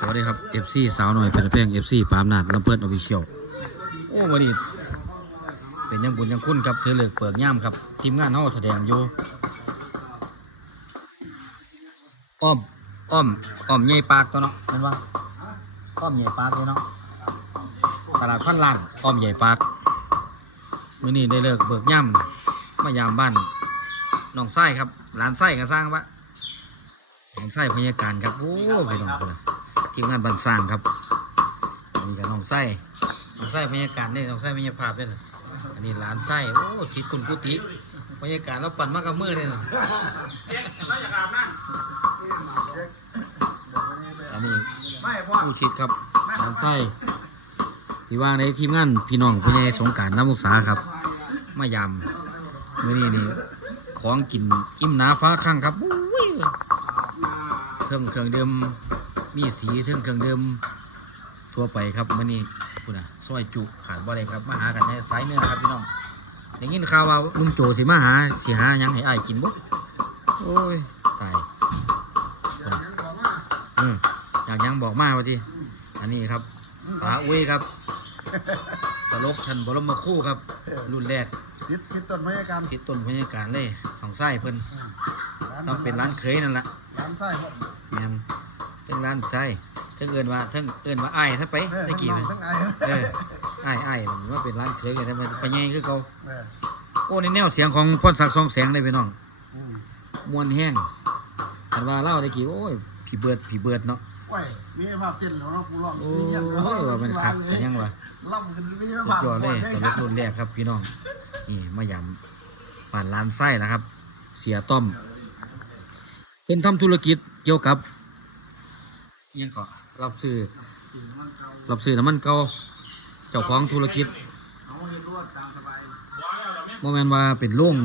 สวัสดีครับ FC สาวหน่อยเป็นเพลง FC ปามนาดลำเพิ่นออฟฟิเชียลโอ้วันนี้เป็นยังบุญยังคุณครับเธอเลิกเปิดย่ามครับ ทีมงานเฮาแสดงอยู่อ้อมอ้อมอ้อมใหญ่ปากตัวเนาะเห็นว่าอ้อมใหญ่ปากเลยเนาะตลาดพันล้านอ้อมใหญ่ปากมื้อนี้ได้เลิกเบิกย่ามมายามบ้านน้องไส้ครับหลานไส้ก็สร้างปะแห่งไส้พยาการครับโอ้ไปน้องคนละ ทีมงานบันสร้างครับอันนี้กับน้องไส้น้องไส้พยาการนี่น้องไส้พยาภาพด้วยนะอันนี้หลานไส้โอ้ชิดคุณกุฏิพยาการเราปั่นมากกับมือเลยนะอันนี้ผู้ชิดครับหลานไส้ที่ว่างในทีมงานพี่น้องพยาสงการน้ำมุสาครับมายำมื่อนี้นี่ของกินอิ่มหนาฟ้าข้างครับโอ้ยเครื่องเครื่องเดิม มีสีเครื่องเครื่องเดิมทั่วไปครับมื่อนี้คุณอะซอยจุขาดบ่ได้ครับมาหากันในสายเนื้อครับพี่น้องอย่างนี้ข่าวว่าลุงโจสิมาหาสิหาหยังให้อ้ายกินบ่โอ้ยตายอืมอยากหยังบอกมาว่าทีอันนี้ครับป๋าอุ้ยครับตลกชันบรมครู่ครับ รุ่นแรกทิศทิศต้นไม้การสิต้นพยาการเลยของไส้เพิ่นซ้ำเป็นร้านเคยนั่นแหละร้านไส้ครับแม่น เป็นร้านไส้ทั้งเอินว่าทั้งเอินว่าไอ้ายถ้าไปเออตะทั้งกี้น้อนะงทั้งไอ้เออไอ้ไอ้ายมันว่าเป็นร้านเคยกันแต่มันไปแย่งคือเขาเออโอ้ในแนวเสียงของพรศักดิ์สองแสงเลยพี่น้องอืมมวนแห้งอันว่าเล่าตะกี้โอ้ยผีเบิดผีเบิดเนาะก้อยมีภาพเต้นแล้วเนาะกูร้องโอ้ยว่ามันขัดกันยังวะล่ำกันมีสุดภาพยอดเลยตลกรุ่นแรกครับพี่น้อง นี่มายำป่านร้านไส้นะครับ เสียต้อม เป็นทำธุรกิจเกี่ยวกับอิห ยังก็รับซื้อรับซื้อน้ำมันเก่าเจ้าของธุรกิจเอาเห็นรวดตามสบายโมเมนว่าเป็นโรง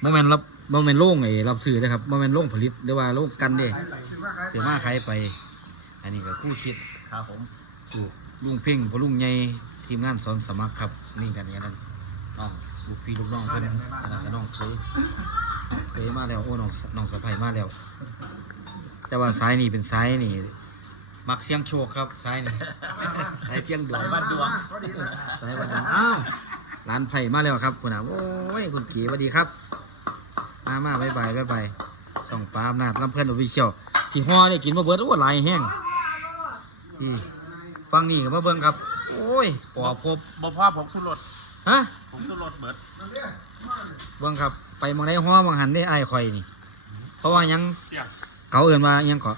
โมเมนรับโมเมนโรงไอ้รับซื้อนะครับโมเมนโรงผลิตหรือว่าโรงกันเด้เสียมาใครไป อันนี้ก็คู่คิดครับผมลูกลุงเพ่งพอลุงใหญ่ทีมงานสอนสมัครครับนี่กันอย่างนั้นน้องลูกพี่ลูกน้องเพื่อนอันนั้นก็น้องเคยเคยมาแล้วโอ้น้องน้องสะใภ้มาแล้ว แต่ว่าสายนี่เป็นสายนี่ มักเสียงโชคครับสายนี่ สายเสียงดวงบ้านดวงก็ดีเลยสายบันดาลอ้าวร้านไผ่มาแล้วครับคุณอาโอ้ยคุณกีสวัสดีครับ มามาบายบายบายบายส่องปลาอำนาจลำเพื่อนอวิเชียวสีห่อได้กินมาเบิดโอ้หลายแห้งนี่ฟังนี่กับมาเบิ่งครับ โอ้ยปอพบบ่พ่อผมสุรสฮะ ผมสุรสเบิดเบิ่งครับ ไปหมองได้ห่อหมองหันได้ไอ้ายข่อยนี่ เพราะว่าหยังเสียง เขาเอื่นว่าหยังก็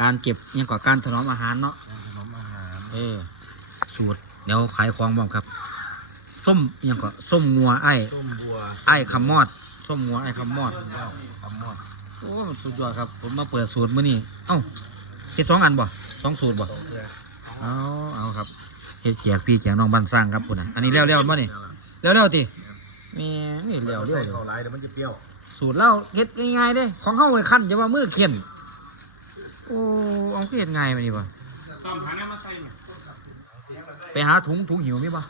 การเก็บหยังก็การถนอมอาหารเนาะขนมอาหารเออสูตรเดี๋ยวขายของบ้างครับ ส้มหยังก็ส้มงัวไอ้ต้มบัวไอ้คำมอด ส้มงัวไอ้คำมอด คำมอดโอ้มันสุดยอดครับ ผมมาเปิดสูตรมื้อนี้เอ้าเฮ็ดสองอันบ่สองสูตรบ่เอาเอาครับเฮ็ดแจกพี่แจกน้องบ้านสร้างครับพุ่นน่ะอันนี้แล้วแล้วบ่นี่แล้วแล้วติแม่นี่แล้วเดี๋แล้ยววเดี๋ยว เข้าไรเดี๋ยวมันจะเปรี้ยว สูตรเราเฮ็ดง่ายๆเด้ ของเฮาเลยคั่นจะว่ามือเขียนโอ้เอาคือเฮ็ดง่ายมานี่บ่าไปหาถุงถุงหิวมีบ่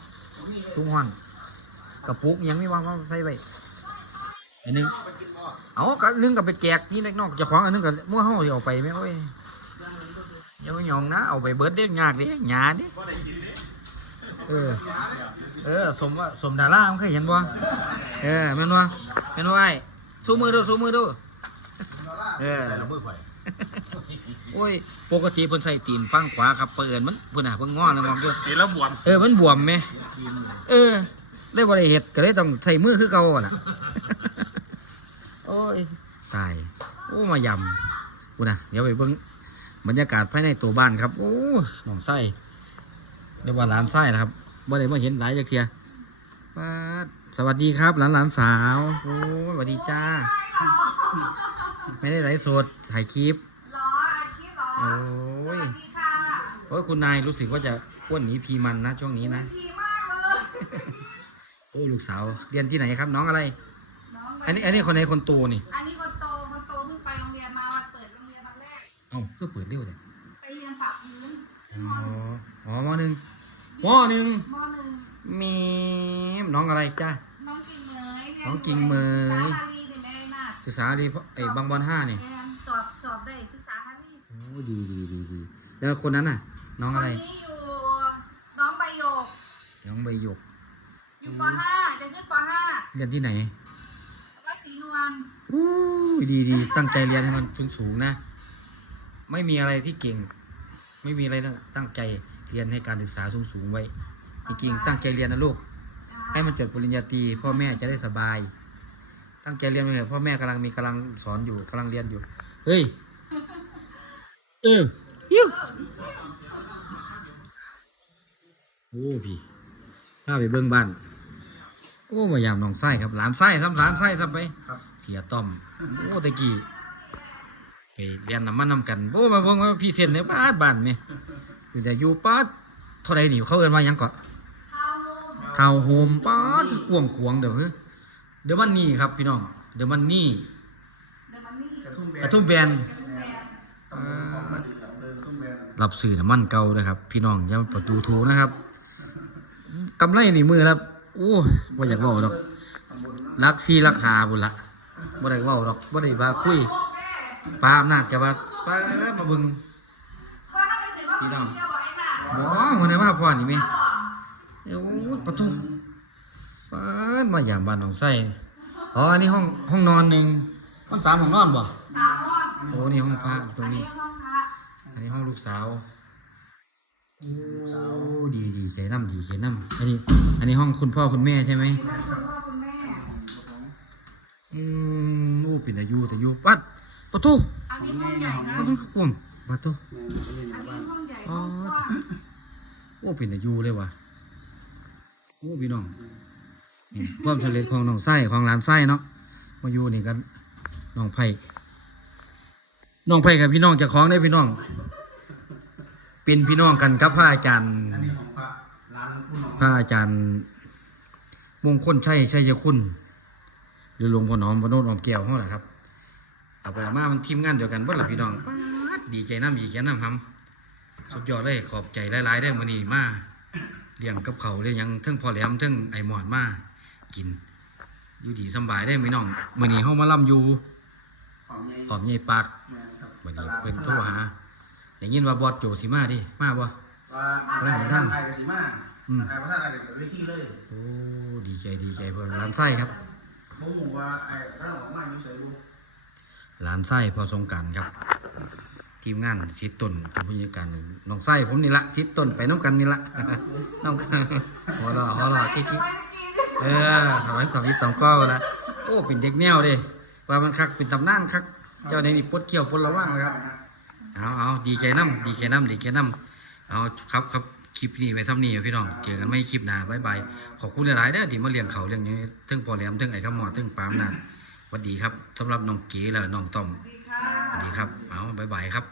ถุงห่อนกระปุกยังมีบ่มาใส่ไว้อันหนึงเอากะนึงก็ไปแจกนี่เล็กนอยเจ้าของอันนึงก็มั่วเฮาสิเอาไปแม่โอ้ยย่าหยองนะเอาไปเบิร์ดเด้ยากด้หยาด้เออ เออ สมว่า สมดารามันเคยเห็นบ่เออแม่นบ่าแม่นบ่ไอ้ สู้มือดูสู้มือดูเออใส่ระเบิดไฟโอ้ยปกติเพิ่นใส่ตีนฝั่งขวาครับเปิดมันเพิ่นน่ะเพิ่นงอแล้วงออยู่กินแล้วบวมเออมันบวมไหมเออเลยบ่ได้เฮ็ดก็เลยต้องใส่มือคือเก่าอะล่ะโอ้ยตายโอ้มายำกูน่ะเดี๋ยวไปเบิ่งบรรยากาศภายในตัวบ้านครับโอ้น้องไส้เรียกว่าหลานไส้นะครับบ่ได้มาเห็นหลายจักเทีย ป๊าดสวัสดีครับหลานหลานสาว โอ้ยสวัสดีจ้า ไม่ได้ไลฟ์สดถ่ายคลิป หรออาชีพหรอโอ้สยวัสดีค่ะโอ้ยคุณนายรู้สึกว่าจะอ้วนหนีพีมันนะช่วงนี้นะ ดีมากเลยโอ้ยลูกสาวเรียนที่ไหนครับน้องอะไร น้องอันนี้อันนี้คนไหนคนโตนี่ อันนี้คนโตคนโตเพิ่งไปโรงเรียนมาวันเปิดโรงเรียนวันแรก เอ้าเพื่อเปิดเร็วเลยไปเรียนปักพื้นอ๋ออ๋อมหนึ่งมหนึ่งมหนึ่ง มีน้องอะไรจ้า น้องกิ่งเหมยเรียนน้องกิ่งเหมย ศึกษาทารีนี่แม่น่ะศึกษาดีเพราะไอ้บางบอลห้านี่เรียนสอบสอบได้ศึกษาทารีโอ้ยดีดีดีดีแล้วคนนั้นน่ะ น้องคอะนไรนี้อยู่น้องใบโยก น้องใบหยกอยู่ป .5 จะขึ้นป .5 เรียนที่ไหนวัดศรีนวลอู้ยดีดีตั้งใจเรียนให้มันสูงสูงๆนะ ไม่มีอะไรที่เก่ง ไม่มีอะไรนะตั้งใจเรียนให้การศึกษาสูงสูงๆไว้ จริงๆตั้งใจเรียนนะลูก ให้มันจบปริญญาตรีพ่อแม่จะได้สบาย ตั้งใจเรียนไปเถอะพ่อแม่กำลังมีกำลังสอนอยู่กำลังเรียนอยู่ เฮ้ย เออยิ้วโอ้พี่ข้าไปเบิ้งบ้าน โอ้มายามน้องไส้ครับ หลานไส้ซ้ำหลานไส้ซ้ำไปครับ เสียต้อม โอ้ตะกี้ไปเรียนน้ำมันนำกันโอ้มาเบิ่งว่าพี่เซนในบ้านบ้านนี่อยู่แต่อยู่ป้าดเท่าไรนี่เขาเอิ้นว่าหยังก่อนเข้าข่าวโฮมป้าดคือกวงขวงเดี๋ยวเฮ้ยเดี๋ยวมันนี่ครับพี่น้อง เดี๋ยวมันนี่เดี๋ยวมันนี่กระทุ่มแบนกระทุ่มแบนกระทุ่มแบน ตำบลของมันอำเภอกระทุ่มแบนรับสื่อน้ำมันเก่านะครับ พี่น้องอย่ามาประตูโทนะครับกำไรนี่มือแล้วโอ้ว่าอยากเว่าดอกตำบลรักซีรักหาบุญละบ่ได้เว้าดอกบ่ได้ว่าคุยปาอำนาจกับว่าปามาเบิ่งว่าถ้าจะเห็นว่าพี่น้องเชื่อบอกไอ้น่ะหมอคนไหนมาพ่อนี่แม่ถ้าบอก โอ้ยประตูปานมาอย่างบ้านหนองไส้อ๋ออันนี้ห้องห้องนอนหนึ่งห้องสามห้องนอนบ่สามห้องโอ้นี่ห้องพระอยู่ตรอังนนี้นี้ห้องพระอันนี้ห้องลูกสาวโอ้ดีดีเขียน้ำดีเขียน้ำอันนี้ อันนี้ห้องคุณพ่อคุณแม่ใช่ไหมมีห้องคุณพ่อคุณแม่อืมโอ้เป็นอายุแต่อายุปัดประตูอันนี้ห้องใหญ่นะมันก็กว้างประตูอันนี้ห้องใหญ่ห้องกว้างโอ้เป็นอายุเลยว่ะ โอ้พี่น้องนี่ความสำเร็จของน้องไส้ของหลานไส้เนาะมาอยู่นี่กันน้องไผ่น้องไผ่กับพี่น้องเจะของได้พี่น้อง เป็นพี่น้องกันกับพระอาจารย์อันนี้ของพระร้านผู้น้องพระอาจารย์ มงคลชัยชัยคุณ หรือหลวงพ่อหนอมพระโนดออมแก้วเขาแหละครับเอาไปเอามามันทีมงานเดียวกันเบ่ล่ะพี่น้องป๊าดดีใจน้ำดีใจน้ำทำสุดยอดเลยขอบใจหลายๆได้อมื้อนี้มา เลี้ยงกับเขาวเลี้ยงหยังเทั้งพ่อแหลมเทั้งไอหมอนมากิน อยู่ดีสำบายได้อพี่น้องมื้อนี้เฮามาล่ำอยู่ของใหญ่ออมใหญ่ปากแม่นครับวันนี้เพิ่นโทรหาได้ยินว่าบอสโจสิมาดิมาบ่ว่าแม่นท่านไทยกับสีมาอืมไทยพระท่านอะไรกับเวทีเลยโอ้ดีใจดีใจเพิ่นร้านไส้ครับบ่ฮู้ว่าไอ้ท่านออกมาอยู่ไสบ่หลานไส้พอสงกรารครับ ทีมงานสิทธิ์ต้นกับผู้จัดการน้องไส้ผมนี่ละสิทธิ์ต้นไปน้องกันนี่ละน้องกันหัวเราะหัวเราะคิกจะไว้กินๆเออทำไมสองยิบสองก้อละโอ้เป็นเด็กแนวเด้ว่ามันคักเป็นตำนานคักเจ้าในนี่ปดเกี่ยวปดระว่างเลยครับเอาเอาดีใจน้ำดีใจน้ำดีใจน้ำเอาครับครับคลิปนี้ไว้ซ้ำนี่พี่น้องเจอกันไม่คลิปหน้าบายบายขอบคุณหลายๆเด้อที่มาเลี้ยงเขาเลี้ยงนี้ทั้งพ่อแหลมทั้งไอ้ขมอดทั้งปามนาดสวัสดีครับสำหรับน้องเก๋และน้องต้อม นี่ครับ เอาบายบายครับ